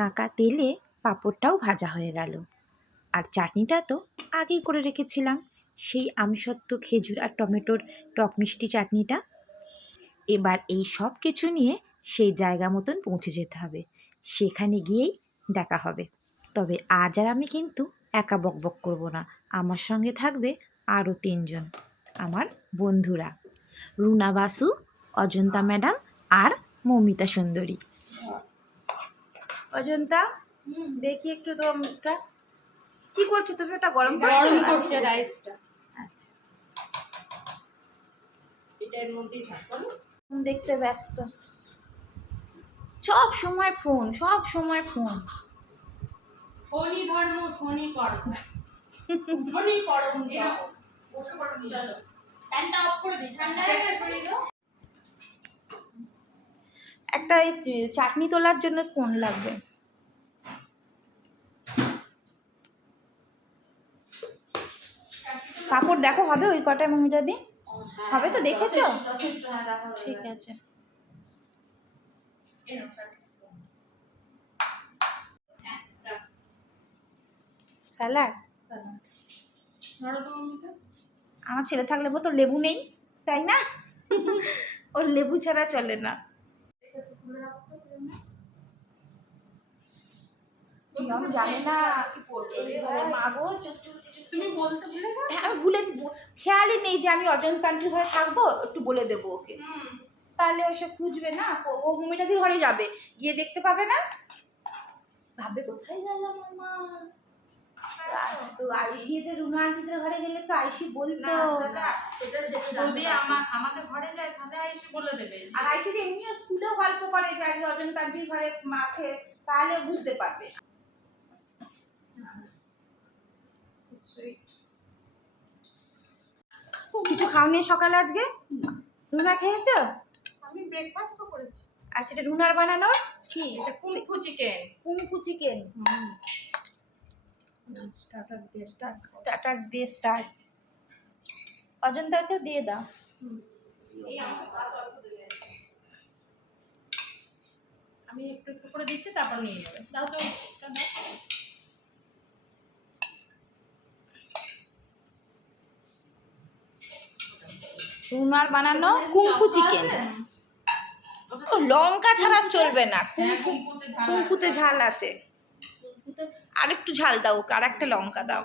ছাঁকা তেলে পাঁপড়টাও ভাজা হয়ে গেল। আর চাটনিটা তো আগেই করে রেখেছিলাম। সেই আমসত্ত্ব, খেজুর আর টমেটোর টক মিষ্টি চাটনিটা। এবার এই সব কিছু নিয়ে সেই জায়গা মতন পৌঁছে যেতে হবে। সেখানে গিয়েই দেখা হবে। তবে আজ আর আমি কিন্তু একা বকবক করব না। আমার সঙ্গে থাকবে আরও তিনজন। আমার বন্ধুরা। রুনা বাসু, অজন্তা ম্যাডাম আর মৌমিতা সুন্দরী। অজন্তা দেখি একটু তো মুখটা। কি করছ তুমি? ওটা গরম গরম করছ রাইসটা আচ্ছা। এটার মধ্যেই থাক বলো ফোন দেখতে ব্যস্ত। সব সময় ফোন সব সময় ফোন। ফোনই ধর্ম ফোনই কর্ম। ফোনই পরম ধর্ম। চলো ফ্যানটা অফ করে দিই। ঠান্ডা হয়ে গেছে শরীরও। একটা এই চাটনি তোলার জন্য স্পুন লাগবে। কাপড় দেখো হবে ওই কটায় মমিতা দি হবে তো দেখেছ? হ্যাঁ হয়ে ঠিক আছে। স্যালাড। আমার ছেলে থাকলে তো লেবু নেই তাই না? ওর লেবু ছাড়া চলে না। জানে না তুমি বলতে ভুলে গেছো? হ্যাঁ, আমি ভুলে খেয়ালই নেই যে আমি অজন কান্ট্রির ঘরে থাকব একটু বলে দেবো ওকে। তাহলে ওসে খুঁজবে না ও- মমিটাদির ঘরে যাবে। গিয়ে দেখতে পাবে না? ভাবে কোথায় গেল আমার মা? তো আইডিতে রুনা আন্টিদের ঘরে গেলে তো আইসি বলতো। যদি আমা- আমাদের ঘরে যায় তাহলে এসে বলে দেবে। আর আইসির এমনিও স্কুলেও গল্প করে যে আজকে অজন কান্ট্রির ঘরে আছে তাহলে বুঝতে পারবে। কিছু খাওনি সকালে আজকে? রুনা খেয়েছো? আমি ব্রেকফাস্ট তো করেছি। আচ্ছা এটা রুনার বানানোর? কি? এটা kung fu chicken kung fu chicken starter দিয়ে স্টার্ট স্টার্টার দিয়ে স্টার্ট অজন্তাকে দিয়ে দাও। আমি একটু একটু করে দিচ্ছি তারপর নিয়ে নেবে। দাও তো রুনার বানানো কুমফু চিকেন। লঙ্কা ছাড়া চলবে না। হ্যাঁ কুমফুতে কুমফুতে ঝাল আছে। আর একটু ঝাল দাও আর একটা লঙ্কা দাও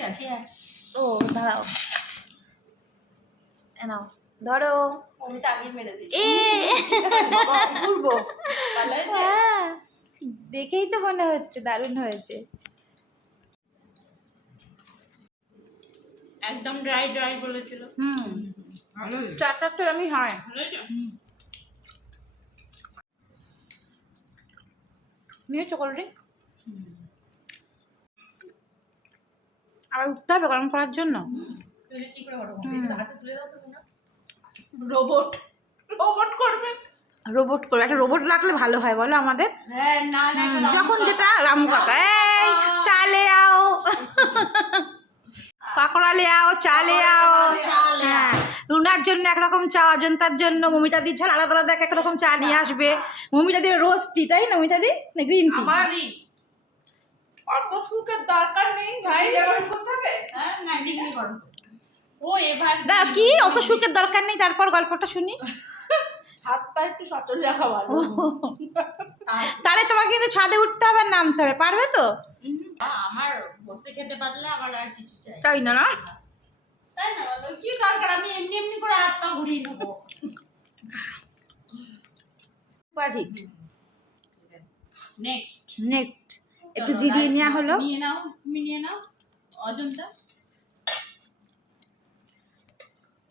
আচ্ছা। ও দাঁড়াও। নাও ধরো? হ্যাঁ, দেখেই তো মনে হচ্ছে দারুণ হয়েছে। একদম ড্রাই ড্রাই বলেছিল। হুম। ভালো স্টার্টারটা আমি হয়। নিয়েছো কোল্ড আবার উঠতে হবে গরম করার জন্য। তুই কি করে করব হুম। এটা হাতে তুলে দাও তো তোমরা। রোবট। রোবট করবে। রোবট করে একটা রোবট রাখলে ভালো হয় বলো আমাদের। হ্যাঁ যখন যেটা রামু কাকা। এই চালে আও। পাকোড়া লে আও চা লে আও হ্যাঁ রুনার জন্য একরকম চা অজন্তার জন্য মমিতা দির ঝাল আলাদা আলাদা এক রকম চা নিয়ে আসবে। মমিতা দির রোজ টি তাই না মমিতা দি? না গ্রিন টি আমারই অত সুখের দরকার নেই ভাই। করতে হবে? হ্যাঁ না ডিগ্রি গরম ও এবার দা কি? অত সুখের দরকার নেই তারপর গল্পটা শুনি। হাতটা একটু সচল রাখা ভালো। তাহলে তোমাকে কিন্তু ছাদে উঠতে হবে নামতে হবে পারবে তো? আমার বসে খেতে পারলে আমার আর কিছু চাই তাই না না? তাই না বলো কি দরকার? আমি এমনি এমনি করে হাত পা ঘুরিয়ে নেব। পারি নেক্সট নেক্সট একটু জিরিয়ে নেওয়া হলো। নিয়ে নাও তুমি নিয়ে নাও। অজন্তা।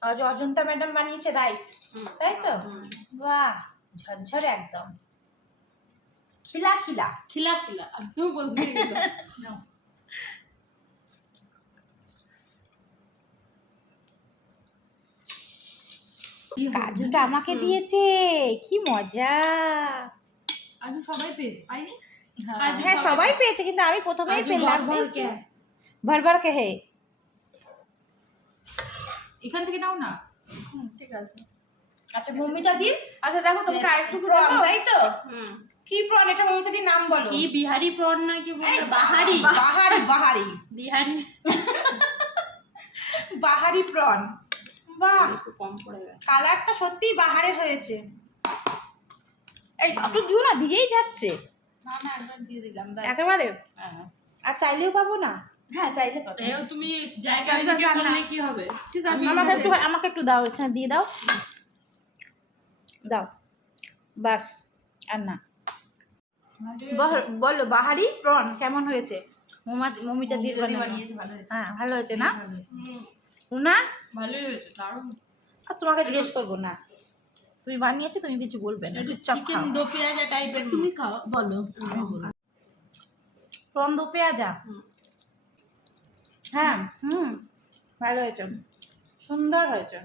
অজ- অজন্তা ম্যাডাম বানিয়েছে রাইস তাই তো? বাহ ঝরঝরে একদম। খিলা খিলা। খিলা খিলা আমিও বলতে কাজুটা আমাকে দিয়েছে কি মজা। আজ সবাই পেয়েছে পাইনি? হ্যাঁ। সবাই পেয়েছে। কিন্তু আমি প্রথমেই কাজু পেলাম। ভর ভর কে? হে? এখান থেকে নাও না। ঠিক আছে। আচ্ছা মমিতা দিন। আচ্ছা দেখো তোমাকে আরেকটু প্রন, তাই তো? হুম। কি প্রন এটা মমিতা দি নাম বলো। কি বিহারি প্রন না কি বলে বাহারি। বাহারি বাহারি। বিহারি। বাহারি প্রন বাহ। একটু কম পড়ে গেছে। কালারটা সত্যি বাহারের হয়েছে। এই অত জোর না দিয়েই যাচ্ছে। না না একবার দিয়ে দিলাম। একেবারে? হ্যাঁ। আর চাইলেও পাবো না? হ্যাঁ চাইলে পাবে। তুমি জায়গা করলে কি হবে? ঠিক আছে আমাকে একটু আমাকে একটু দাও এখানে দিয়ে দাও। দাও। বাস আর না। বল- বলো বাহারি প্রন কেমন হয়েছে? মোমা- মমিতা দিয়ে বানিয়েছে ভালো হয়েছে। হ্যাঁ ভালো হয়েছে না? হুম, রুনা ভালোই হয়েছে দারুণ। আর তোমাকে জিজ্ঞেস করব না। তুমি বানিয়েছো তুমি কিছু বলবে না একটু চিকেন দো পেঁয়াজা টাইপের তুমি খাও বলো। প্রন দো পেঁয়াজা? হ্যাঁ হুম ভালো হয়েছে। সুন্দর হয়েছে।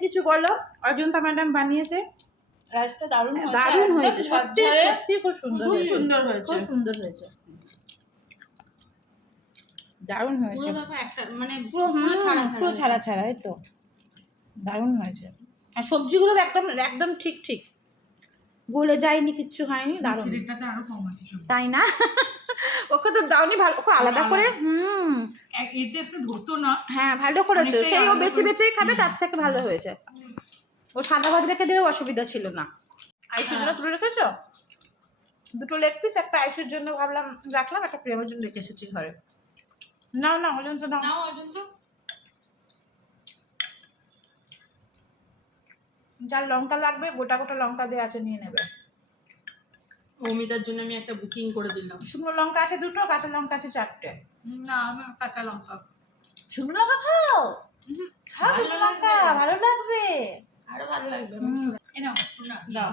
কিছু বলো? অজন্তা ম্যাডাম বানিয়েছে? রাইসটা দারুণ হয়েছে দারুণ হয়েছে সত্যি সত্যি খুব সুন্দর খুব সুন্দর হয়েছে। খুব সুন্দর হয়েছে। দারুণ হয়েছে। মানে পুরো ছাড়া পুরো ছাড়া ছাড়া এই তো। দারুণ হয়েছে। আর সবজিগুলো একদম একদম ঠিক ঠিক। গলে যায়নি কিচ্ছু হয়নি দারুণ। আরও কম আছে তাই না? ওকে তো দাওনি ভালো ওকে আলাদা করে হুম। এতে তো ধরতো না। হ্যাঁ ভালো করেছে। সেই ও বেছে বেছেই খাবে তার থেকে ভালো হয়েছে। ও সাদা ভাত রেখে দিলেও অসুবিধা ছিল না। আয়ুষের জন্য তুলে রেখেছো? দুটো লেগ পিস একটা আয়ুষের জন্য ভাবলাম রাখলাম একটা প্রেমের জন্য রেখে এসেছি ঘরে। না ওজন তো নাও। নাও অজন্তা। যার লঙ্কা লাগবে গোটা গোটা লঙ্কা দিয়ে আছে নিয়ে নেবে। অমিতার জন্য আমি একটা বুকিং করে দিলাম। শুকনো লঙ্কা আছে দুটো কাঁচা লঙ্কা আছে চারটে। না আমি কাঁচা লঙ্কা। শুকনো লঙ্কা খাও? খাও ভালো শুকনো লঙ্কা লাগবে। ভালো লাগবে আরও ভালো লাগবে এ নাও না দাও।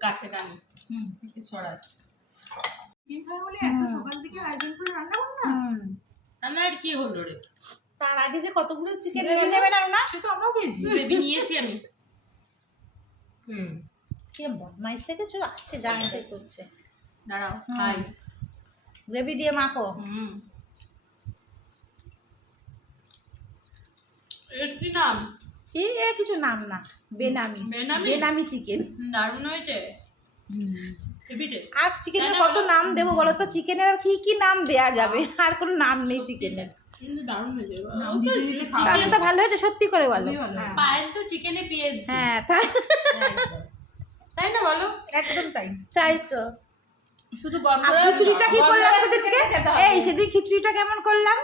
কাছে টানি। হুম। সরাজ এত সকাল থেকে আয়োজন করে রান্না করো হুম। রান্না আর কি হলো রে? তার আগে যে কতগুলো চিকেন গ্রেভি নেবে না না সে তো আমরাও খেয়েছি। গ্রেভি নিয়েছি আমি। হুম। কি বদমাইশ থেকে চলে আসছে জানতে করছে। দাঁড়াও। খাই। গ্রেভি দিয়ে মাখো। হুম। এর কি নাম? এ কিছু নাম না। বেনামি। বেনামি? বেনামি চিকেন। দারুণ হয়েছে। আর চিকেনের কত নাম দেবো বলো তো? চিকেনের আর কি কি নাম দেয়া যাবে? আর কোনো নাম নেই চিকেনের। তাহলে তো ভালো হয়েছে সত্যি করে বলো। পায়েল তো চিকেনে পিএইচডি। হ্যাঁ তাই তাই না বলো? একদম তাই। তাই তো। শুধু খিচুড়িটা কি করলাম এই সেদিন খিচুড়িটা কেমন করলাম।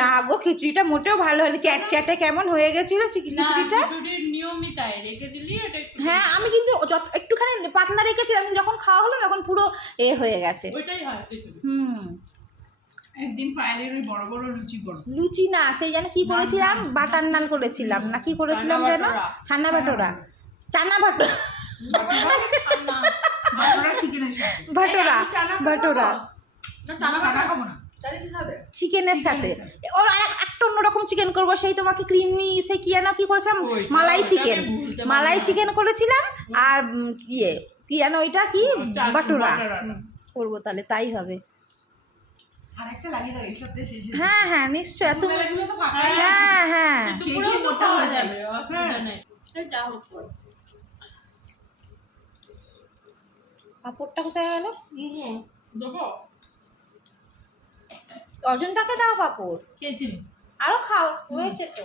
না গো খিচুড়িটা মোটেও ভালো হয়নি। চ্যাট চ্যাটে কেমন হয়ে গেছিল খিচুড়িটা? খিচুড়ির রেখে দিলি হ্যাঁ আমি কিন্তু একটুখানি পাতলা রেখেছিলাম যখন খাওয়া হলো তখন পুরো এ হয়ে গেছে। ওইটাই হয় হুম। একদিন পায়েলের ওই বড় বড় লুচি না সেই যেন কি করেছিলাম? বাটার নান করেছিলাম। না কি করেছিলাম যেন। ছানা বাটোরা। চানা বাটোরা। ভাটোরা। ভাটোরা চিকেনের সাথে। ওর আর একটা অন্যরকম চিকেন করব সেই তোমাকে ক্রিমি সে কি কি করেছিলাম? মালাই চিকেন মালাই চিকেন করেছিলাম আর ইয়ে কি যেন ওইটা কি? বাটোরা। করব তাহলে তাই হবে। আর একটা লাগিয়ে দাও এই সপ্তাহে শেষে হ্যাঁ হ্যাঁ নিশ্চয় এত বেলাগুলো তো ফাঁকা হ্যাঁ হ্যাঁ দুপুরেও খেয়ে তো মোটা খাওয়া হয়ে যাবে যাবে। অসুবিধা হ্যাঁ। নেই এই যা হোক করে। পাপড়টা কোথায় গেল? অজন্তাকে দাও পাপড় খেয়েছিলি আরও খাও হয়েছে তো।